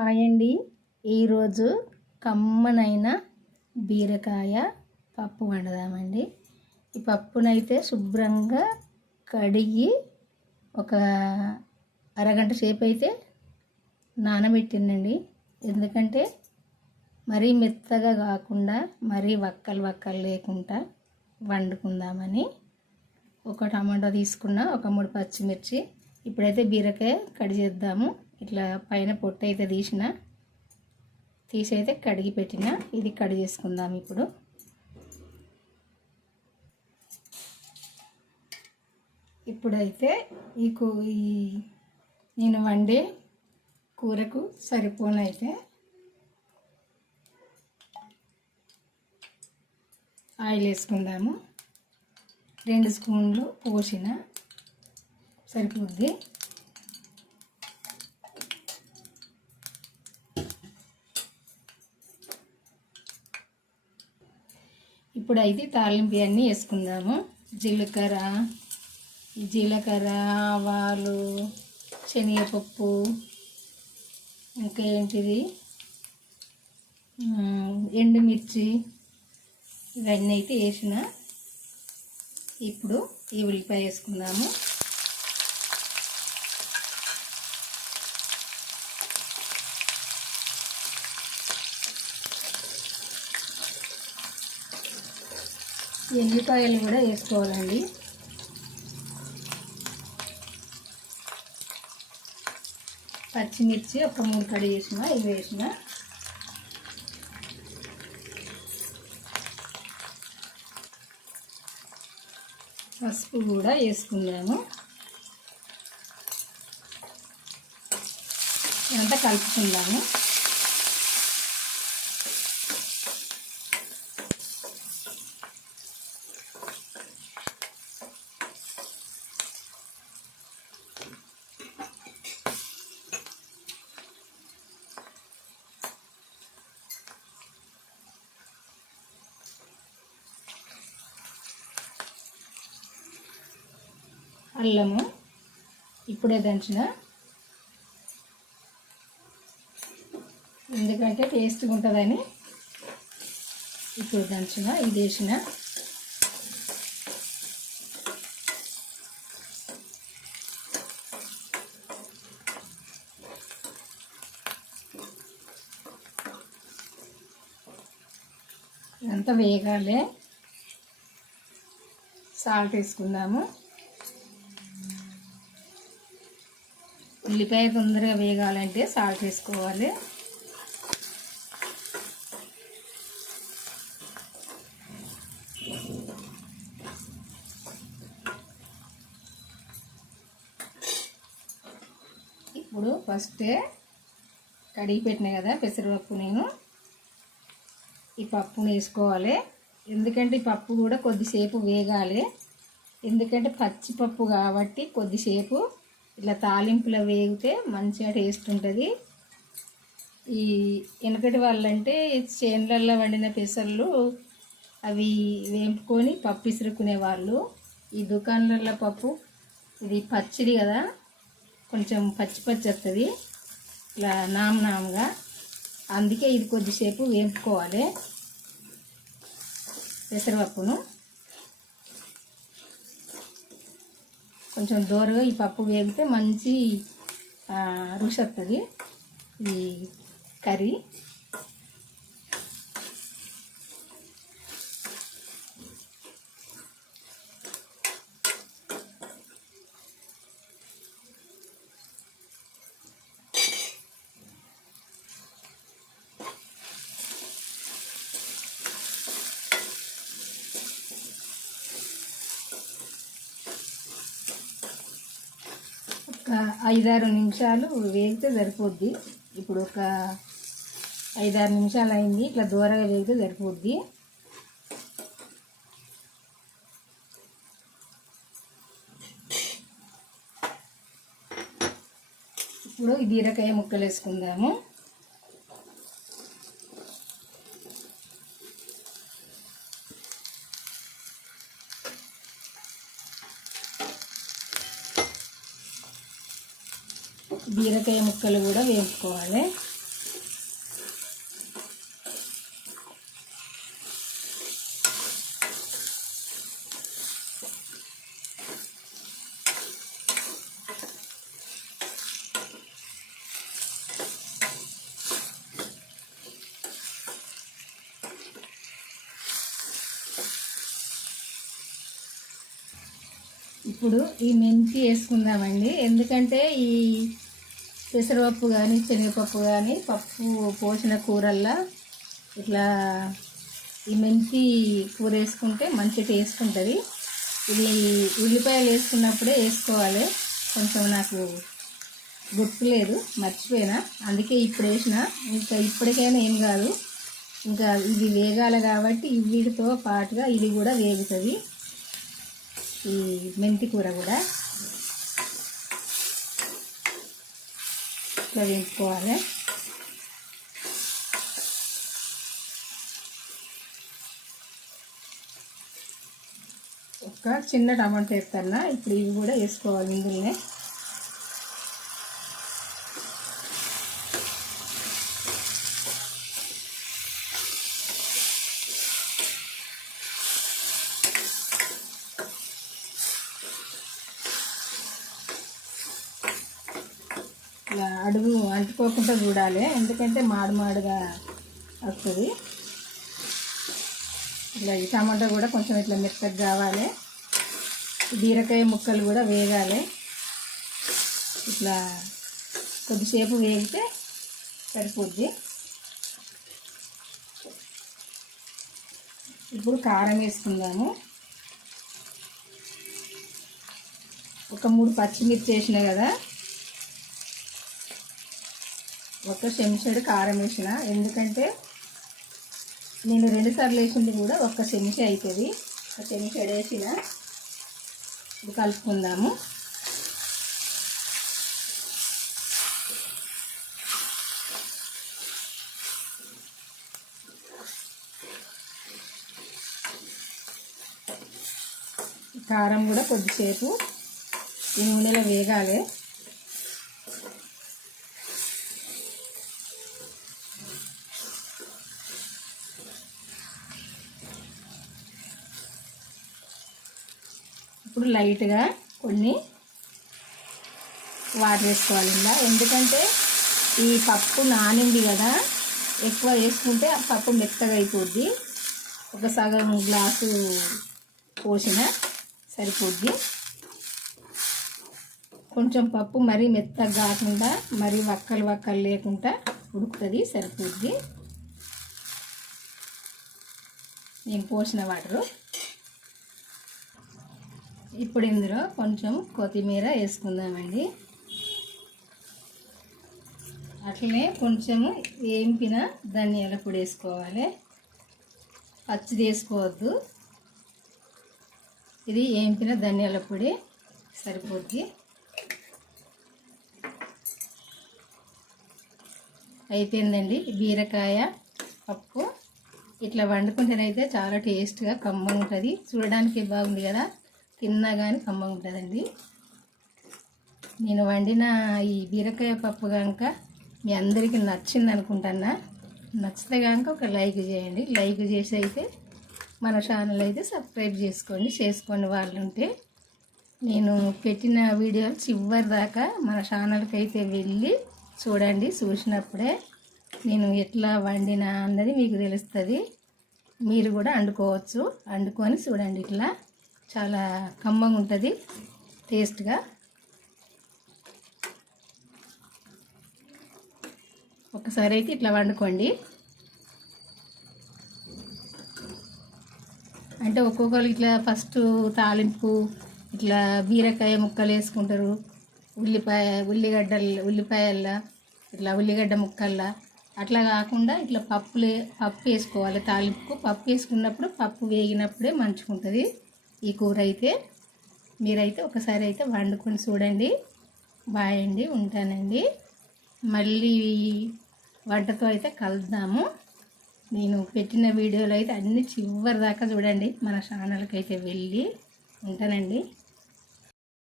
Hi అండి. ఈరోజు కమ్మనైన బీరకాయ పప్పు వండుదామండి. ఈ పప్పునైతే శుభ్రంగా కడిగి ఒక అరగంట సేపు అయితే నానబెట్టిందండి. ఎందుకంటే మరీ మెత్తగా కాకుండా మరీ వక్కలు లేకుండా వండుకుందామని. ఒక టమాటా తీసుకున్న, ఒక 3 పచ్చిమిర్చి. ఇప్పుడైతే బీరకాయ కట్ చేద్దాము. ఇట్లా పైన పొట్టు అయితే తీసి అయితే కడిగి పెట్టిన. ఇది కట్ చేసుకుందాం ఇప్పుడు. ఇప్పుడైతే నేను వండే కూరకు సరిపోనైతే ఆయిల్ వేసుకుందాము. 2 స్పూన్లు పోసిన సరిపోద్ది. ఇప్పుడైతే తాలింపు అన్నీ వేసుకుందాము. జీలకర్ర, ఆవాలు, శనగపప్పు, ఇంకా ఏంటిది ఎండుమిర్చి, ఇవన్నీ అయితే వేసిన. ఇప్పుడు ఈ ఉల్లిపాయ వేసుకుందాము. ఎల్లిపాయలు కూడా వేసుకోవాలండి. పచ్చిమిర్చి ఒక 3 కడి వేసిన, ఇవి వేసిన. పసుపు కూడా వేసుకున్నాము. ఇదంతా కలుపుకుందాము. అల్లము ఇప్పుడే దంచిన, ఎందుకంటే టేస్ట్గా ఉంటుందని ఇప్పుడు దంచిన. ఇది వేసిన. ఇదంతా వేగాలి. సాల్ట్ వేసుకుందాము. ఉల్లిపాయ తొందరగా వేగాలంటే సాల్ట్ వేసుకోవాలి. ఇప్పుడు ఫస్టే కడిగి పెట్టినా కదా పెసరపప్పు, నేను ఈ పప్పుని వేసుకోవాలి. ఎందుకంటే ఈ పప్పు కూడా కొద్దిసేపు వేగాలి. ఎందుకంటే పచ్చిపప్పు కాబట్టి కొద్దిసేపు ఇట్లా తాలింపులో వేగితే మంచిగా టేస్ట్ ఉంటుంది. ఈ వెనకటి వాళ్ళంటే చేనులలో వండిన పెసర్లు అవి వేపుకొని పప్పు ఇసురుకునేవాళ్ళు. ఈ దుకాణాలలో పప్పు ఇది పచ్చిది కదా, కొంచెం పచ్చి వస్తుంది ఇట్లా నామగా. అందుకే ఇది కొద్దిసేపు వేపుకోవాలి పెసరపప్పును. కొంచెం దూరగా ఈ పప్పు వేగితే మంచి రుచి వస్తుంది ఈ కర్రీ. ఒక 5-6 నిమిషాలు వేగితే సరిపోద్ది. ఇప్పుడు ఒక 5-6 నిమిషాలు అయింది. ఇట్లా దూరగా వేగితే సరిపోద్ది. ఇప్పుడు ఈ బీరకాయ ముక్కలు వేసుకుందాము. బీరకాయ ముక్కలు కూడా వేపుకోవాలి. ఇప్పుడు ఈ మెంతి వేసుకుందామండి. ఎందుకంటే ఈ పెసరపప్పు కానీ శనగపప్పు కానీ పప్పు పోసిన కూరల్లో ఇట్లా ఈ మెంతి కూర వేసుకుంటే మంచి టేస్ట్ ఉంటుంది. ఇది ఉల్లిపాయలు వేసుకున్నప్పుడే వేసుకోవాలి. కొంచెం నాకు గుర్తులేదు, మర్చిపోయినా, అందుకే ఇప్పుడు వేసిన. ఇంకా ఇప్పటికైనా ఏం కాదు, ఇంకా ఇది వేగాలి కాబట్టి వీటితో పాటుగా ఇది కూడా వేగుతుంది. ఈ మెంతి కూర కూడా ఇట్లా వేసుకోవాలి. ఒక చిన్న టమాటా వేస్తాను. ఇప్పుడు ఇవి కూడా వేసుకోవాలి ఇందులోనే. ఇలా అడుగు అంటుకోకుండా చూడాలి, ఎందుకంటే మాడుగా వస్తుంది. ఇలా ఈ టమాటా కూడా కొంచెం ఇట్లా మెత్తగా కావాలి. బీరకాయ ముక్కలు కూడా వేగాలి. ఇట్లా కొద్దిసేపు వేగితే సరిపోద్ది. ఇప్పుడు కారం వేసుకుందాము. ఒక 3 పచ్చిమిర్చి వేసిన కదా, ఒక చెంచాడు కారం వేసిన. ఎందుకంటే నేను 2 సార్లు వేసింది కూడా ఒక్క చెంచా అవుతుంది. ఒక చెంచాడు వేసిన. ఇప్పుడు కలుపుకుందాము. కారం కూడా కొద్దిసేపు ఈ నూనెలో వేగాలి. ఇప్పుడు లైట్గా కొన్ని వాటర్ వేసుకోవాలి ఇలా. ఎందుకంటే ఈ పప్పు నానింది కదా, ఎక్కువ వేసుకుంటే ఆ పప్పు మెత్తగా అయిపోద్ది. ఒక సగం గ్లాసు పోసిన సరిపోద్ది. కొంచెం పప్పు మరీ మెత్తగా కాకుండా మరీ వక్కలు లేకుండా ఉడుకుతుంది, సరిపోద్ది. నేను పోసిన వాటరు. ఇప్పుడు ఇందులో కొంచెం కొత్తిమీర వేసుకుందామండి. అట్లనే కొంచెము వేంపిన ధనియాల పొడి వేసుకోవాలి. పచ్చిది వేసుకోవద్దు, ఇది వేంపిన ధనియాల పొడి సరిపోద్ది. అయిపోయిందండి బీరకాయ పప్పు. ఇట్లా వండుకుంటేనైతే చాలా టేస్ట్గా కమ్మగా ఉంటుంది. చూడడానికి బాగుంది కదా, తిన్నా కానీ కమ్మగా ఉంటుందండి. నేను వండిన ఈ బీరకాయ పప్పు కనుక మీ అందరికీ నచ్చింది అనుకుంటున్నా. నచ్చితే కనుక ఒక లైక్ చేయండి. లైక్ చేసి అయితే మన ఛానల్ అయితే సబ్స్క్రైబ్ చేసుకోండి వాళ్ళు ఉంటే. నేను పెట్టిన వీడియోలు చివరి దాకా మన ఛానల్కి అయితే వెళ్ళి చూడండి. చూసినప్పుడే నేను ఎట్లా వండినా అన్నది మీకు తెలుస్తుంది. మీరు కూడా వండుకోవచ్చు. వండుకొని చూడండి, ఇట్లా చాలా కమ్మగా ఉంటుంది టేస్ట్గా. ఒకసారి అయితే ఇట్లా వండుకోండి. అంటే ఒక్కొక్కరు ఇట్లా ఫస్ట్ తాలింపు ఇట్లా బీరకాయ ముక్కలు వేసుకుంటారు, ఉల్లిపాయల ఇట్లా ఉల్లిగడ్డ ముక్కల్లా. అట్లా కాకుండా ఇట్లా పప్పు వేసుకోవాలి తాలింపుకు. పప్పు వేసుకున్నప్పుడు పప్పు వేగినప్పుడే మంచుకుంటుంది ఈ కూర అయితే. మీరైతే ఒకసారి అయితే వండుకొని చూడండి. బాయ్ అండి, ఉంటానండి. మళ్ళీ వంటతో అయితే కలుద్దాము. నేను పెట్టిన వీడియోలు అయితే అన్నీ చివరి దాకా చూడండి. మన ఛానల్కి అయితే వెళ్ళి ఉంటానండి.